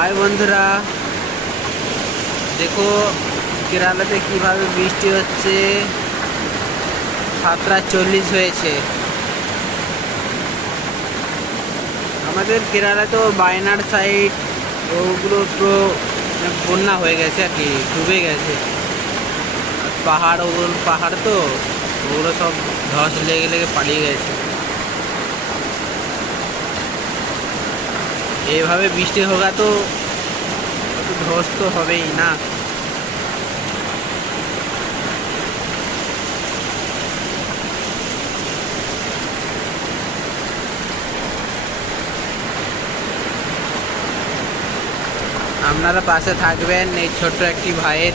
High বন্ধুরা, দেখো কেরালাতে কিভাবে বৃষ্টি হচ্ছে। 7:40 হয়েছে। আমাদের কেরালা তো বায়নাড সাইড, ওগুলো পুরো বন্যা হয়ে গেছে আর কি, ডুবে গেছে। আর পাহাড়, ওগুলো পাহাড় তো, ওগুলো সব ধস লেগে লেগে পালিয়ে গেছে। এইভাবে বৃষ্টি হোগা তো ধস তো হবেই না। আপনারা পাশে থাকবেন এই ছোট্ট একটি ভাইয়ের।